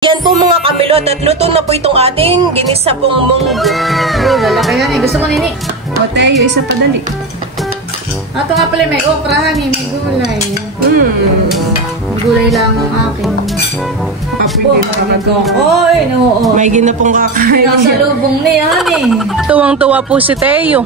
Yan po mga kamilot at luto na po itong ating ginisa pong munggo. Oh, lalaki yan eh. Gusto mo nini? Mateo, isa pa dali. Ito nga pala may okra, may gulay. Gulay lang ang akin. Oy, no. May ginapong kakain. Nasa lubong niya, honey. Tuwang-tuwa po si Teo.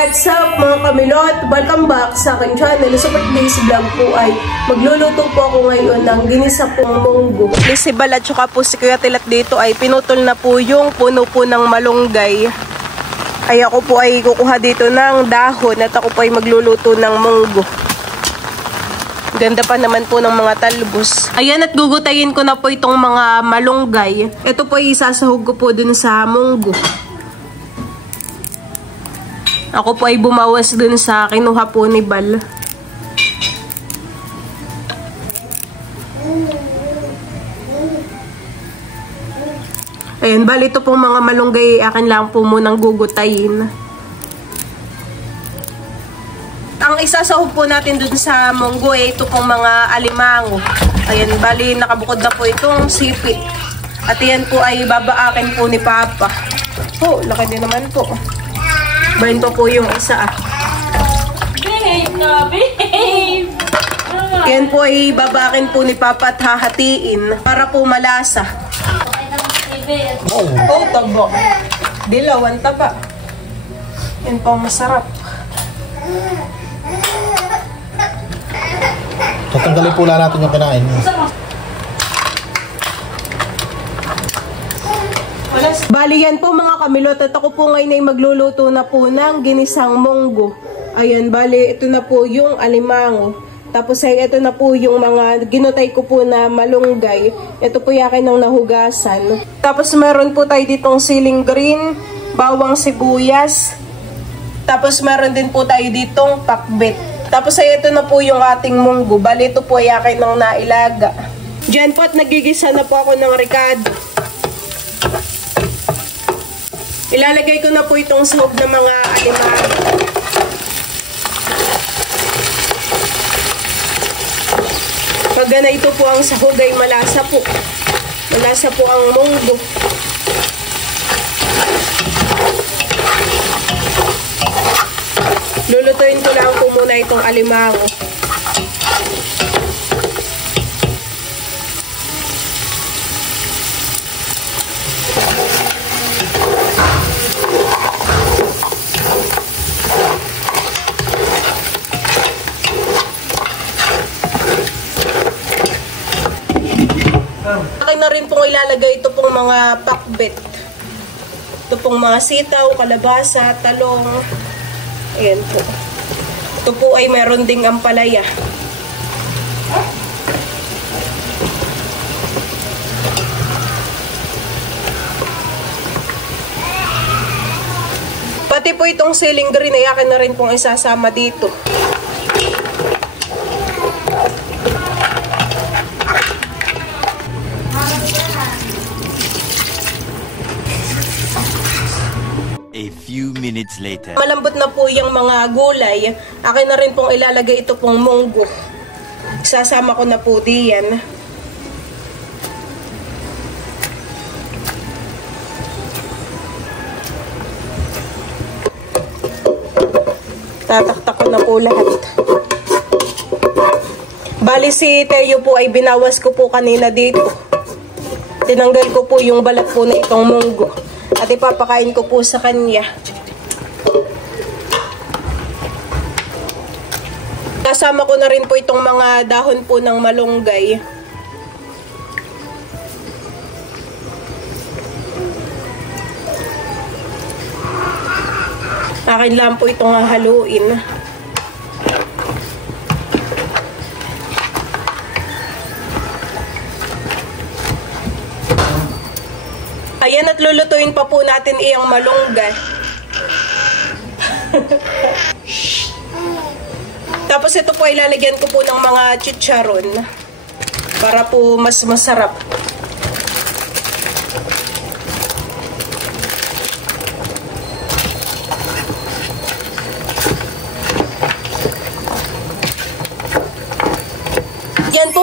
What's up mga kamilot? Welcome back sa aking channel. Sa today's vlog po ay magluluto po ako ngayon ng ginisa pong munggo. Si Bal at saka po si Kuya Tilat dito ay pinutol na po yung puno po ng malunggay. Ay ako po ay kukuha dito ng dahon at ako po ay magluluto ng munggo. Ganda pa naman po ng mga talbos. Ayan at gugutayin ko na po itong mga malunggay. Ito po ay isasahog ko po dun sa munggo. Ako po ay bumawas dun sa kinuha po ni Bal. Ayan, Bal, ito pong mga malunggay akin lang po munang gugutayin. Ang isasahog po natin dun sa munggo ay ito pong mga alimango. Ayan, bali nakabukod na po itong sipit. At yan po ay babaakin po ni Papa. Oh, laki din naman po. Bahin pa po yung isa Behave na, behave! Yan po ay babakin po ni Papa at hahatiin para po malasa. Oh, taba. Dilawan taba. Yan po masarap. Tatanggalin po lang natin yung kinain. Bali yan po mga kamilot at ako po ngayon ay magluluto na po ng ginisang munggo. Ayan, bali ito na po yung alimango. Tapos ay ito na po yung mga ginutay ko po na malunggay. Ito po yakin ng nahugasan. Tapos meron po tayo ditong siling green, bawang sibuyas. Tapos meron din po tayo ditong pakbet. Tapos ay ito na po yung ating munggo. Bali ito po yakin ng nailaga. Diyan po at nagigisa na po ako ng ricado. Ilalagay ko na po itong sahog ng mga alimango. Pag ganito po ang sahog ay malasa po. Malasa po ang munggo. Lulutuin ko lang po muna itong alimango. Akin na rin pong ilalagay ito pong mga pakbet. Ito pong mga sitaw, kalabasa, talong. Ayan po. Ito po ay meron ding ampalaya. Pati po itong siling green ay akin na rin pong isasama dito. A few minutes later. Malambot na po yung mga gulay. Akin na rin pong ilalagay ito pong munggo. Sasama ko na po diyan. Tataktak ko na po lahat. Bali si Teo po ay binawas ko po kanina dito. Tinanggal ko po yung balat po na itong munggo. At ipapakain ko po sa kanya. Kasama ko na rin po itong mga dahon po ng malunggay. Akin lang po itong haluin. Ayan at lulutuin pa po natin iyang malunggay. Tapos ito po ay lalagyan ko po ng mga chicharon para po mas masarap.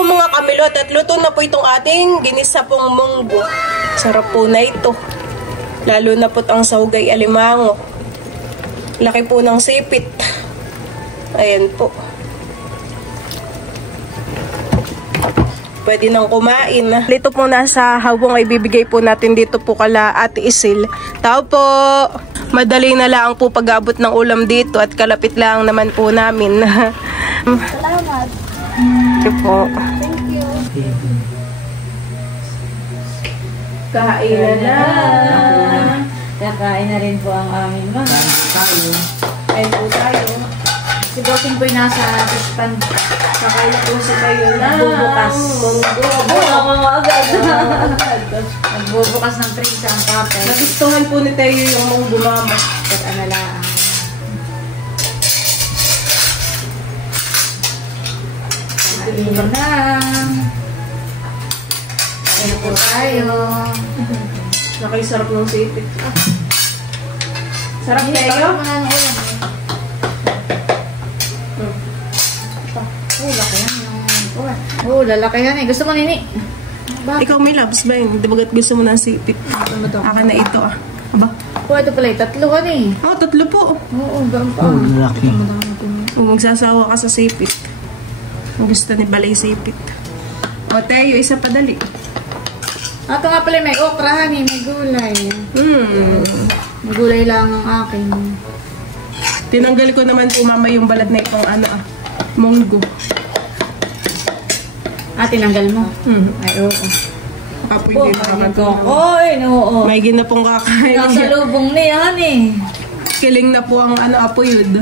mga kamilot at luto na po itong ating ginisa pong munggo. Sarap po na ito. Lalo na po ang saugay alimango. Laki po ng sipit. Ayan po. Pwede nang kumain. Dito po nasa hawong ay bibigay po natin dito po kala Ate Isil. Tao po! Madali na lang po pag-abot ng ulam dito at kalapit lang naman po namin. Salamat. Ito po. Thank you. Kain na na. Kakain na rin po ang aming mga. Kain po tayo. Si Bossing po'y nasa dispan. Kakain na po sa tayo na. Bubukas. Munggo. Oo, agad. Nagbubukas ng prisa ang papel. Nagustuhan po ni tayo yung munggo mama. At analaan. Kain na. Kain na po tayo. Nakisarap ng sipit. Sarap tayo? Lalaki yan eh. Gusto mo, Nini? Ikaw may labs ba yun? Di bagat gusto mo ng sipit? Akin na ito ah. Aba? Ito pala, tatlo ka eh. Oh, tatlo po. Oo, gampang. Laki. Kung magsasawa ka sa sipit. Kung gusto ni Balay sipit. O, Teo, isa padali. Ito nga pala, may okra, honey, may gulay. May gulay lang ang akin. Tinanggal ko naman po mama yung balat na itong ano ah. Munggo. Tinanggal mo? Ay, oo. Kapoy din nakakatawa. Oy, oo. May gina pong kakain. Nasa lubong niya, honey. Kiling na po ang ano apoyod.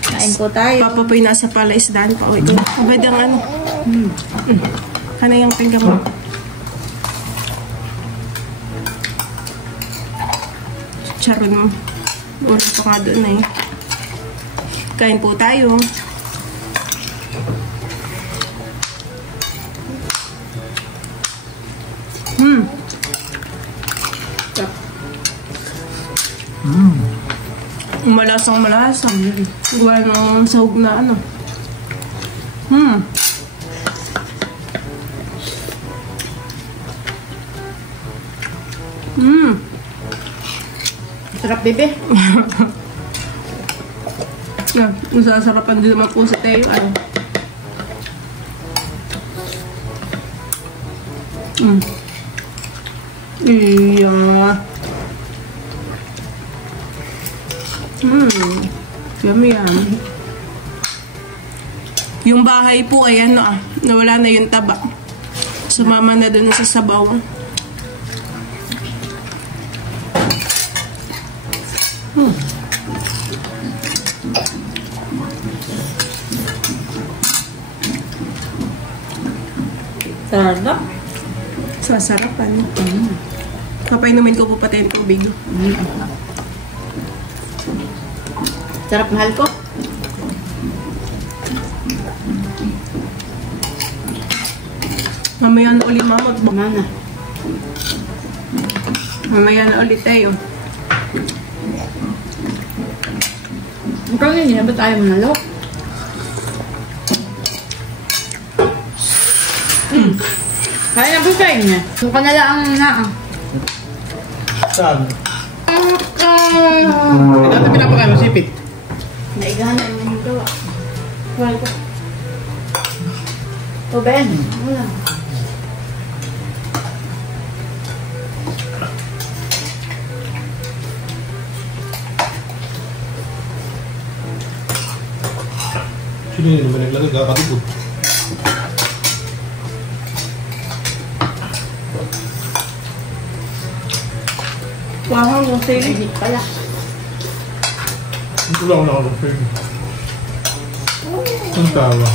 Kain po tayo. Papa po'y nasa palaisdaan pa. O, ito. Agad ang ano. Kana yung pinggan mo. Charon mo. Wala pa nga doon eh. Kain po tayo. Malasang. Gawa ng sahog na ano. Sarap, bebe. Masasarapan din naman po si Teo. Ano? Iya. Yummy yan. Yung bahay po ay ano nawala na yung taba. Sumama na doon sa sabaw. Sarap. Sasarapan. Kapainumin ko po pati yung tubig. Sarap, mahal ko. Mamaya na ulit mama. Mana. Mamaya na ulit tayo. Ikaw nini, ba't ayaw mo na lok? Kaya na po kayo niya. Suka na lang ang Saan? Dati pinapakain mo sipit. Naigana yung gawa. Mahal ko. O, Ben. Wala. Sino yun naman naglagay? Kakatibod. Wow, ang sili. Hindi pala. Ito lang ako nakakonfirm. Ang tawa.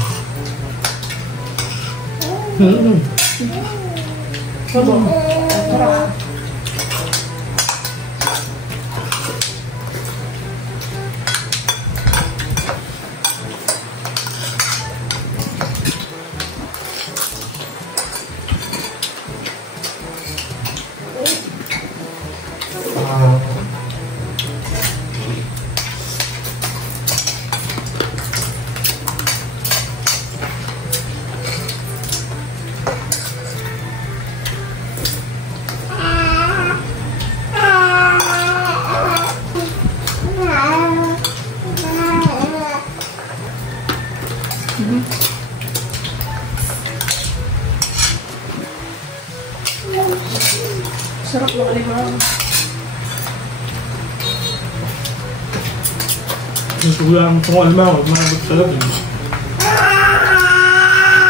Yung tulang kung alam ako, manabot sa loob.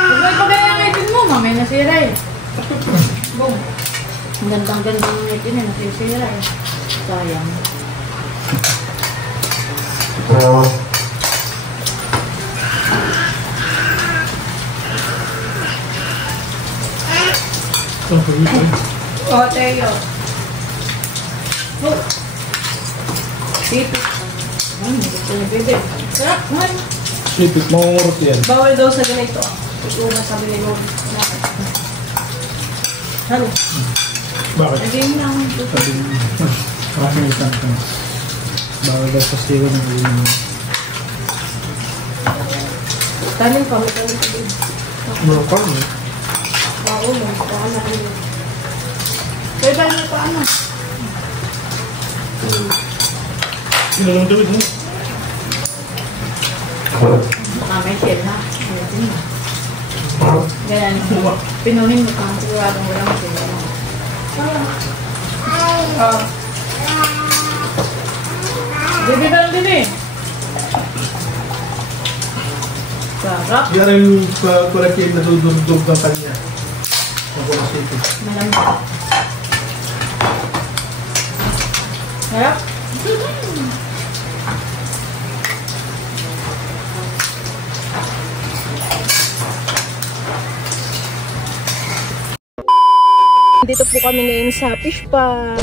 Huwag mo ipagay ang ngipin mo, mamay nasira eh. Boom. Ang gandang-gandang ng ngipin eh, nasisira eh. Sayang. O, Teo. Oh. Dito. Ay, gusto na bebe. Sarap, man. Sipit, mangungurot yan. Bawal daw sa ganito. Ito na sabi ni Lord. Ano? Bakit? Again lang. Sabi niya, kasi isang ka. Bawal daw sa siwa ng ulo mo. Tanin pa, may tanin pa din. Meron ka, no? Oo, may tanin na rin. Pwede na pa ano? Sino lang David, no? Baka may shell na. Ganyan. Pinuhin mo pa. Siguradong walang shell. Bebe ba lang din eh? Sarap. Yan yung kulakil na dudugdug ng kanya. Ang kulang sipit. Malamig. Sarap. Dito po kami ngayon sa fish pond.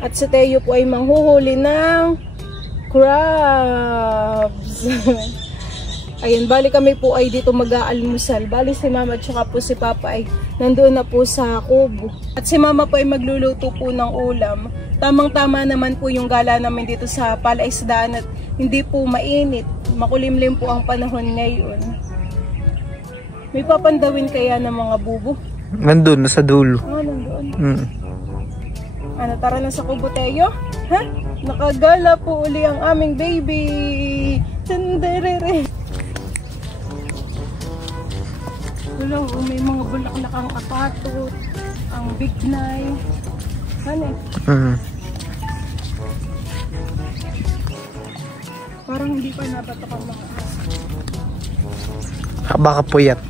At si Teo po ay manghuhuli ng crabs. Ayan, bali kami po ay dito mag-aalmusal. Bali si Mama at saka po si Papa ay nandoon na po sa kubo. At si Mama po ay magluluto po ng ulam. Tamang-tama naman po yung gala namin dito sa palaisdaan at hindi po mainit. Makulimlim po ang panahon ngayon. May papandawin kaya ng mga bubo? Nandun, nasa dulo. Ah, nandoon. Mm. Tara na sa kubo, Teo? Ha? Nakagala po uli ang aming baby. Tandere. Wala, may mga bulaklak ang apatot, ang big knife. Ano eh? Mm. Parang hindi pa nabatok ang mga aso. Baka puyat.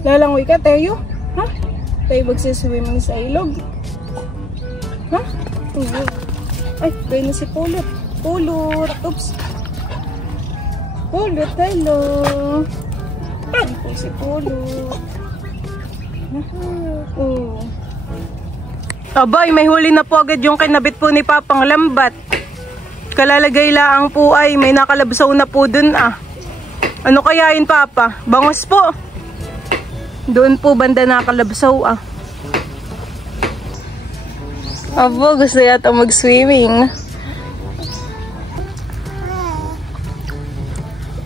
Lalangoy ka, Teo? Ha? Tayo magsiswimming sa ilog? Ha? Oo. Ay, gaya na si Pulot. Pulot! Oops! Pulot, hello! Ay po si Pulot. Oo. Abay, may huli na po agad yung kinabit po ni Papang Lambat. Kalalagay laang po ay may nakalabsaw na po dun ah. Ano kaya yun, Papa? Bangos po. Doon po banda nakalabsaw ah. Abo, gusto yata mag-swimming.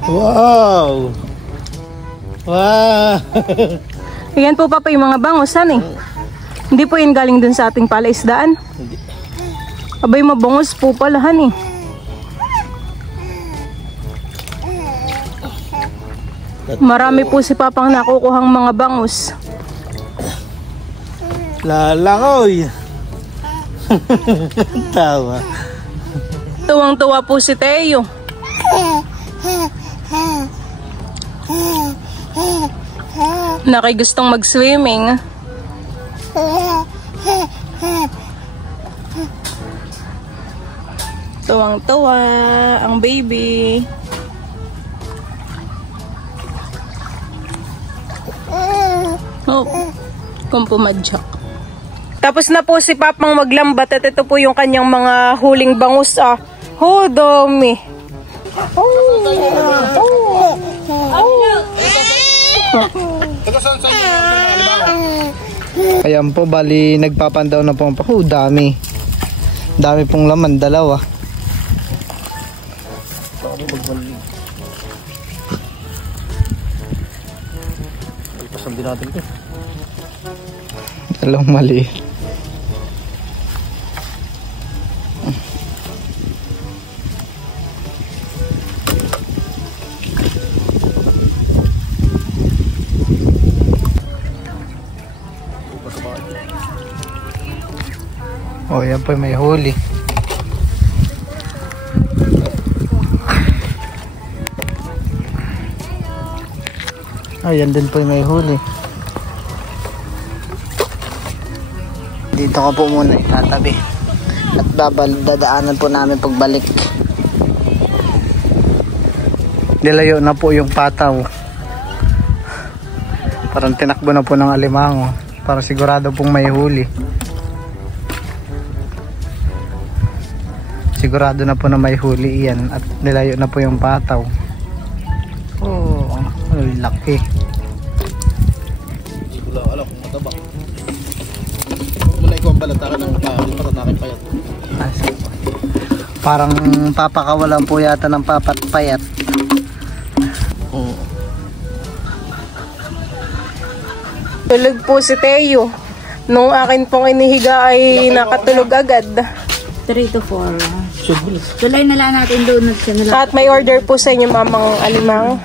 Wow! Wow! Ayan po, Papa, yung mga bangosan eh. Hindi po yun galing dun sa ating palaisdaan. Hindi. Abay, mabangos po palahan eh. Marami po si Papang nakukuhang mga bangus. Lalakoy! Tawa. Tuwang-tuwa po si Teo. Nakigustong mag-swimming. Tuwang-tuwa ang baby. Oh, kung pumadyak. Tapos na po si Papang maglambat at ito po yung kanyang mga huling bangus ah. Oh, dami. Ayan po, bali nagpapandaw na po ang dami. Dami pong laman, dalawa. Pasang din natin ito. Dalawang maliit. Oh, yan po may huli. Ayan din po yung may huli. Dito ko po muna itatabi. At dadaanan po namin pagbalik. Nilayo na po yung pataw. Parang tinakbo na po ng alimango. Para sigurado pong may huli. Sigurado na po na may huli iyan. At nilayo na po yung pataw. Oh, ay laki. Hindi ko lang alam kung mataba. Muna ikaw ang balatakan ng patatakin payat. Parang papakawalan po yata ng papatpayat. Tulog po si Teo. Nung akin pong inihiga ay nakatulog agad. 3 to 4. Tulay na lang natin doon. At may order po sa inyo mamang alimang.